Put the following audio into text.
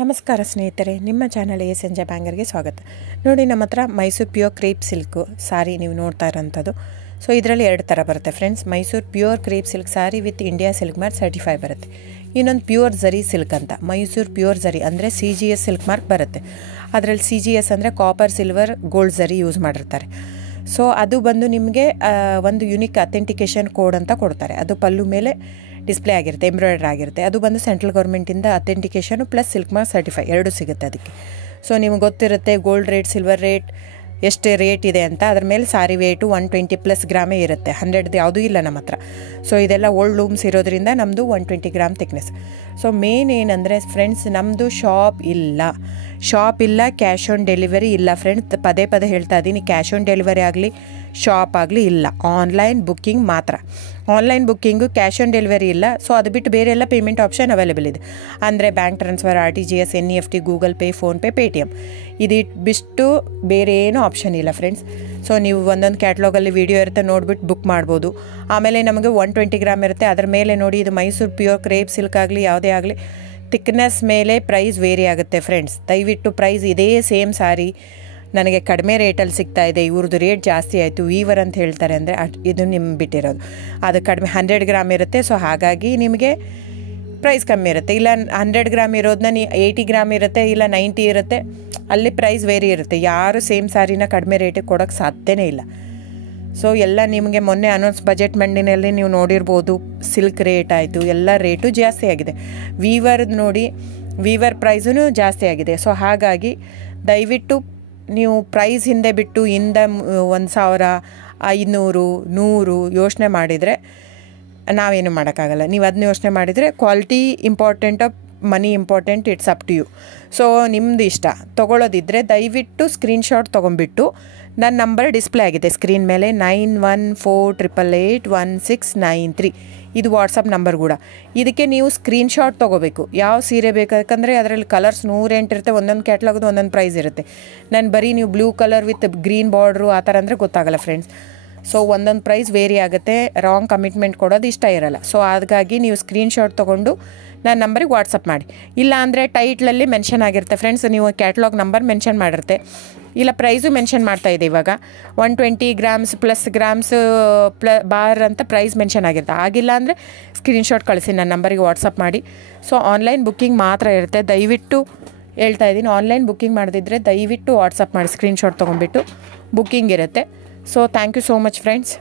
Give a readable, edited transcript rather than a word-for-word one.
ನಮಸ್ಕಾರ ಸ್ನೇಹಿತರೆ, ನಿಮ್ಮ ಚಾನಲ್ ಸಂಜೆ ಬ್ಯಾಂಗರ್ಗೆ ಸ್ವಾಗತ. ನೋಡಿ, ನಮ್ಮ ಹತ್ರ ಮೈಸೂರು ಪ್ಯೂರ್ ಕ್ರೇಪ್ ಸಿಲ್ಕು ಸಾರಿ ನೀವು ನೋಡ್ತಾ ಇರೋಂಥದ್ದು. ಸೊ ಇದರಲ್ಲಿ ಎರಡು ಥರ ಬರುತ್ತೆ friends. Mysuru pure crepe silk sorry with India silk mark certify ಬರುತ್ತೆ. ಇನ್ನೊಂದು ಪ್ಯೂರ್ ಝರಿ ಸಿಲ್ಕ್ ಅಂತ, ಮೈಸೂರು ಪ್ಯೂರ್ ಝರಿ ಅಂದರೆ CGS ಸಿಲ್ಕ್ ಮಾರ್ಕ್ ಬರುತ್ತೆ. ಅದರಲ್ಲಿ CGS ಅಂದರೆ ಕಾಪರ್, ಸಿಲ್ವರ್, ಗೋಲ್ಡ್ ಝರಿ ಯೂಸ್ ಮಾಡಿರ್ತಾರೆ. ಸೊ ಅದು ಬಂದು ನಿಮಗೆ ಒಂದು ಯುನಿಕ್ ಅಥೆಂಟಿಕೇಷನ್ ಕೋಡ್ ಅಂತ ಕೊಡ್ತಾರೆ. ಅದು ಪಲ್ಲು ಮೇಲೆ ಡಿಸ್ಪ್ಲೇ ಆಗಿರುತ್ತೆ, ಎಂಬ್ರಾಯ್ಡ್ರಿ ಆಗಿರುತ್ತೆ. ಅದು ಬಂದು ಸೆಂಟ್ರಲ್ ಗೌರ್ಮೆಂಟಿಂದ ಅಥೆಂಟಿಕೇಷನು ಪ್ಲಸ್ ಸಿಲ್ಕ್ ಮಾರ್ಕ್ ಸರ್ಟಿಫೈ ಎರಡೂ ಸಿಗುತ್ತೆ ಅದಕ್ಕೆ. ಸೊ ನಿಮ್ಗೆ ಗೊತ್ತಿರುತ್ತೆ ಗೋಲ್ಡ್ ರೇಟ್, ಸಿಲ್ವರ್ ರೇಟ್ ಎಷ್ಟು ರೇಟ್ ಇದೆ ಅಂತ. ಅದ್ರ ಮೇಲೆ ಸಾರಿ ವೇಟು 120+ ಗ್ರಾಮೇ ಇರುತ್ತೆ, 100 ಯಾವುದೂ ಇಲ್ಲ ನಮ್ಮ ಹತ್ರ. ಸೊ ಇದೆಲ್ಲ ಓಲ್ಡ್ ಲೂಮ್ಸ್ ಇರೋದ್ರಿಂದ ನಮ್ಮದು 120 ಗ್ರಾಮ್ ಥಿಕ್ನೆಸ್. ಸೊ ಮೇನ್ ಏನಂದರೆ ಫ್ರೆಂಡ್ಸ್, ನಮ್ಮದು ಶಾಪ್ ಇಲ್ಲ, ಕ್ಯಾಶ್ ಆನ್ ಡೆಲಿವರಿ ಇಲ್ಲ ಫ್ರೆಂಡ್ಸ್. ಪದೇ ಹೇಳ್ತಾ ಇದ್ದೀನಿ, ಕ್ಯಾಶ್ ಆನ್ ಡೆಲಿವರಿ ಆಗಲಿ ಶಾಪ್ ಆಗಲಿ ಇಲ್ಲ, ಆನ್ಲೈನ್ ಬುಕ್ಕಿಂಗ್ ಮಾತ್ರ. Online booking, cash on delivery ಇಲ್ಲ. ಸೊ ಅದು ಬಿಟ್ಟು ಬೇರೆ ಎಲ್ಲ ಪೇಮೆಂಟ್ ಆಪ್ಷನ್ ಅವೈಲೇಬಲ್ ಇದೆ. ಅಂದರೆ bank transfer, RTGS, NEFT, Google pay, PhonePe, Paytm. ಇದು ಬಿಟ್ಟು ಬೇರೆ ಏನೂ ಆಪ್ಷನ್ ಇಲ್ಲ ಫ್ರೆಂಡ್ಸ್. ಸೊ ನೀವು ಒಂದೊಂದು ಕ್ಯಾಟ್ಲಾಗಲ್ಲಿ ವೀಡಿಯೋ ಇರುತ್ತೆ, ನೋಡಿಬಿಟ್ಟು ಬುಕ್ ಮಾಡ್ಬೋದು. ಆಮೇಲೆ ನಮಗೆ 120 ಗ್ರಾಮ್ ಇರುತ್ತೆ. ಅದರ ಮೇಲೆ ನೋಡಿ, ಇದು ಮೈಸೂರು ಪ್ಯೂರ್ ಕ್ರೇಪ್ ಸಿಲ್ಕ್ ಆಗಲಿ ಯಾವುದೇ ಆಗಲಿ ಥಿಕ್ನೆಸ್ ಮೇಲೆ ಪ್ರೈಸ್ ವೇರಿ ಆಗುತ್ತೆ ಫ್ರೆಂಡ್ಸ್. ದಯವಿಟ್ಟು ಪ್ರೈಸ್ ಇದೇ ಸೇಮ್ ಸಾರಿ ನನಗೆ ಕಡಿಮೆ ರೇಟಲ್ಲಿ ಸಿಗ್ತಾ ಇದೆ, ಇವ್ರದ್ದು ರೇಟ್ ಜಾಸ್ತಿ ಆಯಿತು ವೀವರ್ ಅಂತ ಹೇಳ್ತಾರೆ ಅಂದರೆ ಇದು ನಿಮ್ಗೆ ಬಿಟ್ಟಿರೋದು. ಅದು ಕಡಿಮೆ 100 ಗ್ರಾಮ್ ಇರುತ್ತೆ. ಸೊ ಹಾಗಾಗಿ ನಿಮಗೆ ಪ್ರೈಸ್ ಕಮ್ಮಿ ಇರುತ್ತೆ. ಇಲ್ಲ 100 ಗ್ರಾಮ್ ಇರೋದನ್ನ 80 ಗ್ರಾಮ್ ಇರುತ್ತೆ, ಇಲ್ಲ 90 ಇರುತ್ತೆ, ಅಲ್ಲಿ ಪ್ರೈಸ್ ವೇರಿ ಇರುತ್ತೆ. ಯಾರು ಸೇಮ್ ಸಾರಿನ ಕಡಿಮೆ ರೇಟಿಗೆ ಕೊಡೋಕ್ಕೆ ಸಾಧ್ಯನೇ ಇಲ್ಲ. ಸೊ ಎಲ್ಲ ನಿಮಗೆ ಮೊನ್ನೆ ಅನೌನ್ಸ್ ಬಜೆಟ್ ಮಂಡಿನಲ್ಲಿ ನೀವು ನೋಡಿರ್ಬೋದು, ಸಿಲ್ಕ್ ರೇಟ್ ಆಯಿತು, ಎಲ್ಲ ರೇಟು ಜಾಸ್ತಿ ಆಗಿದೆ. ವೀವರ್ದು ನೋಡಿ, ವೀವರ್ ಪ್ರೈಸೂ ಜಾಸ್ತಿ ಆಗಿದೆ. ಸೊ ಹಾಗಾಗಿ ದಯವಿಟ್ಟು ನೀವು ಪ್ರೈಸ್ ಹಿಂದೆ ಬಿಟ್ಟು 1,000, 500, 100 ಯೋಚನೆ ಮಾಡಿದರೆ ನಾವೇನು ಮಾಡೋಕ್ಕಾಗಲ್ಲ. ನೀವು ಅದನ್ನ ಯೋಚನೆ ಮಾಡಿದರೆ quality important, money important, it's up to you. So ನಿಮ್ಮದು ಇಷ್ಟ. ತೊಗೊಳ್ಳೋದಿದ್ದರೆ ದಯವಿಟ್ಟು ಸ್ಕ್ರೀನ್ಶಾಟ್ ತೊಗೊಂಬಿಟ್ಟು, ನನ್ನ ನಂಬರ್ ಡಿಸ್ಪ್ಲೇ ಆಗಿದೆ ಸ್ಕ್ರೀನ್ ಮೇಲೆ, 9148881693. ಇದು ವಾಟ್ಸಪ್ ನಂಬರ್ ಕೂಡ. ಇದಕ್ಕೆ ನೀವು ಸ್ಕ್ರೀನ್ಶಾಟ್ ತೊಗೋಬೇಕು. ಯಾವ ಸೀರೆ ಬೇಕಂದರೆ ಅದರಲ್ಲಿ ಕಲರ್ಸ್ 108 ಇರುತ್ತೆ, ಒಂದೊಂದು ಕ್ಯಾಟ್ಲಾಗದು ಒಂದೊಂದು ಪ್ರೈಸ್ ಇರುತ್ತೆ. ನಾನು ಬರೀ ನೀವು blue colour with green border ಆ ಥರ ಅಂದರೆ ಗೊತ್ತಾಗಲ್ಲ ಫ್ರೆಂಡ್ಸ್. ಸೊ ಒಂದೊಂದು ಪ್ರೈಸ್ ವೇರಿ ಆಗುತ್ತೆ, ರಾಂಗ್ ಕಮಿಟ್ಮೆಂಟ್ ಕೊಡೋದು ಇಷ್ಟ ಇರಲ್ಲ. ಸೊ ಹಾಗಾಗಿ ನೀವು ಸ್ಕ್ರೀನ್ಶಾಟ್ ತೊಗೊಂಡು ನನ್ನ ನಂಬರಿಗೆ ವಾಟ್ಸಪ್ ಮಾಡಿ. ಇಲ್ಲ ಅಂದರೆ ಟೈಟ್ಲಲ್ಲಿ ಮೆನ್ಷನ್ ಆಗಿರುತ್ತೆ ಫ್ರೆಂಡ್ಸ್, ನೀವು ಕ್ಯಾಟ್ಲಾಗ್ ನಂಬರ್ ಮೆನ್ಷನ್ ಮಾಡಿರುತ್ತೆ, ಇಲ್ಲ ಪ್ರೈಸು ಮೆನ್ಷನ್ ಮಾಡ್ತಾಯಿದೆ. ಇವಾಗ 120 ಗ್ರಾಮ್ಸ್ ಪ್ಲಸ್ ಗ್ರಾಮ್ಸ್ ಬಾರ್ ಅಂತ ಪ್ರೈಸ್ ಮೆನ್ಷನ್ ಆಗಿರುತ್ತೆ. ಆಗಿಲ್ಲ ಅಂದರೆ ಸ್ಕ್ರೀನ್ಶಾಟ್ ಕಳಿಸಿ, ನನ್ನ ನಂಬರಿಗೆ ವಾಟ್ಸಪ್ ಮಾಡಿ. ಸೊ ಆನ್ಲೈನ್ ಬುಕ್ಕಿಂಗ್ ಮಾತ್ರ ಇರುತ್ತೆ. ದಯವಿಟ್ಟು ಹೇಳ್ತಾ ಇದ್ದೀನಿ, ಆನ್ಲೈನ್ ಬುಕ್ಕಿಂಗ್ ಮಾಡದಿದ್ದರೆ ದಯವಿಟ್ಟು ವಾಟ್ಸಪ್ ಮಾಡಿ, ಸ್ಕ್ರೀನ್ಶಾಟ್ ತೊಗೊಂಡ್ಬಿಟ್ಟು ಬುಕ್ಕಿಂಗ್ ಇರುತ್ತೆ. So thank you so much friends.